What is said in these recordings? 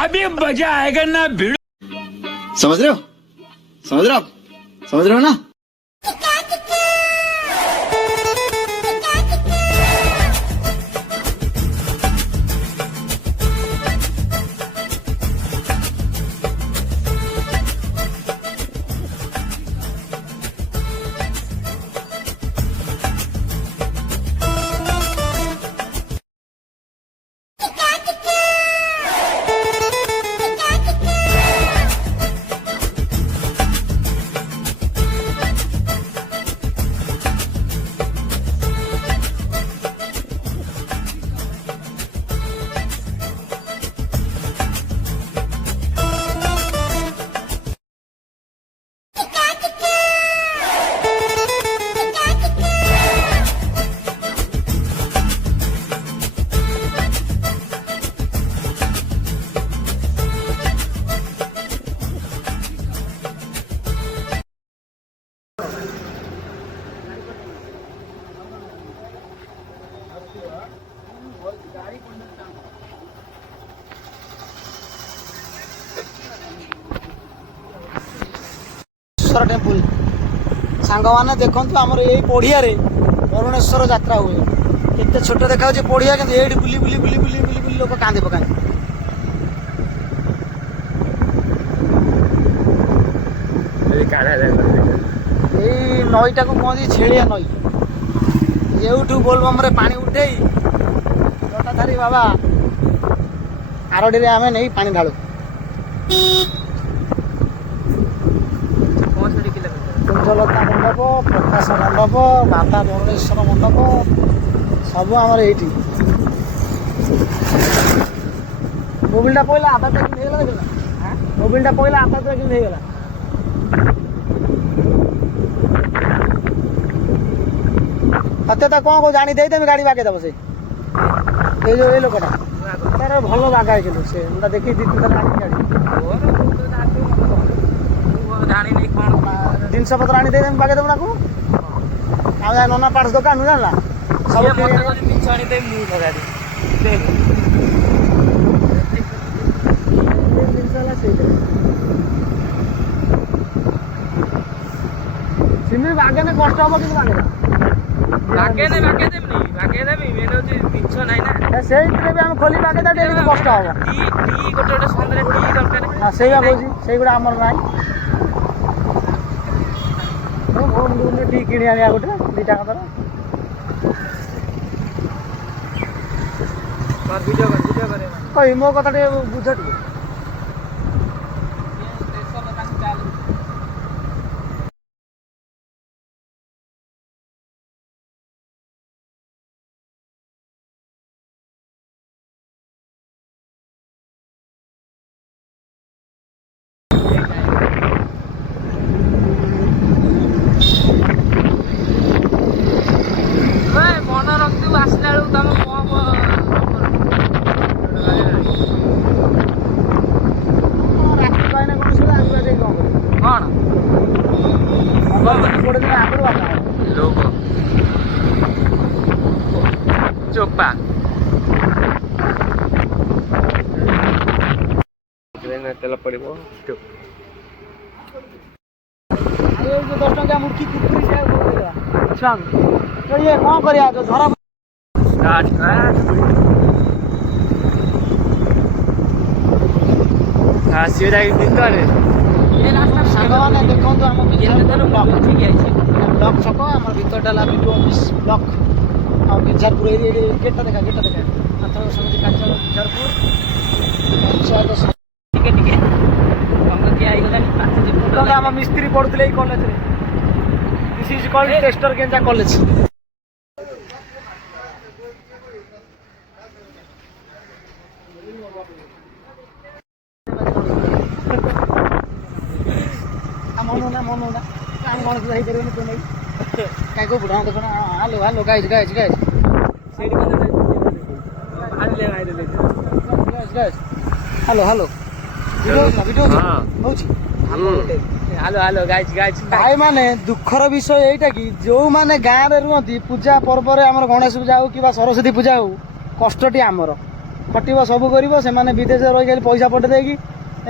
अभी मजा आएगा ना भिड़ो। समझ रहे हो, समझ रहे हो, समझ रहे हो ना। टेम्पल सांग मैंने देखु आम यही पड़िया अरुणेश्वर यात्रा हुए केते छोट देखा पड़िया कि ये बुली बुली बुली बुली बुली बुली लोग कांदी पकाए यही नईटा को कहते छेड़िया नई ये बोलबम पानी उठे जटाधारी बाबा आरडी आम नहीं पानी ढालू कुंजलता मंडप प्रकाश मंडप बाबा अरुणेश्वर मंडप सब आमर ये मोबिलटा पहला आधा पैकिंग हो गला मोबिलटा पहला आधा पैकिंग हो गला सत्य तो कौन को जानी दे गाड़ी बागे दब से ये जो ये लोकटा तार भल बागा है से देखी दी गाड़ी जिनस पत्र आनी दे बागे दब ना को आ नना पार्ट्स दुकान जानला सब सिमी बागे में कष्ट हम कि बागे से खोली बागे कष्ट हम से गुड़ा आमर ना टी कि गोटे दीटा कह मो कथा बुझ टे चोपा तेल पड़ो 10 टंका मुर्की छुआ तो ये कौन कर धरा मैंने देखो ब्लक छक आम भरटा विडो ऑफिस ब्लक बिझारपुर गेटा देखा आंचलिक समिति कार्यालय बिझारपुर आम मिस्त्री पढ़ुले कॉलेज दिस इज कॉल्ड टेस्टर गेंजा कॉलेज मन काम कौन सही कर कहीं को बुढ़ा देखो hello hello guys guys guys hello hello video hello hello guys guys भाई माने दुखर विषय यहीटा कि जो माने गाँव में रुहति पूजा पर्व आम गणेश पूजा हो कि सरस्वती पूजा हो कष्टटी आमर ଖଟିବ ସବୁ କରିବ ସେମାନେ ବିଦେଶରେ ରହି ଖାଲି ପଇସା ପଠେଇ ଦେଇକି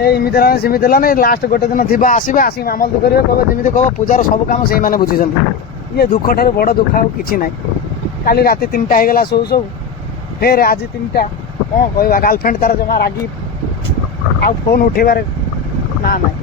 ଏମିତି ହେଲାନି ସେମିତି ହେଲାନି ଲାଷ୍ଟ ଗୋଟେ ଦିନ ଥିବା ଆସିବେ ଆସିକି ମାମଲତି କରିବେ କହିବେ ଯେମିତି କହିବ ପୂଜାର ସବୁ କାମ ସେଇମାନେ ବୁଝିଛନ୍ତି। ଇଏ ଦୁଃଖ ଠାରୁ ବଡ଼ ଦୁଃଖ ଆଉ କିଛି ନାହିଁ। କାଲି ରାତି 3ଟା ହେଇଗଲା ଶୋଉ ଶୋଉ ଫେର ଆଜି 3ଟା କ'ଣ କହିବା ଗାର୍ଲଫ୍ରେଣ୍ଡ ତାର ଜମା ରାଗି ଆଉ ଫୋନ୍ ଉଠେଇବାରେ ନା ନାହିଁ।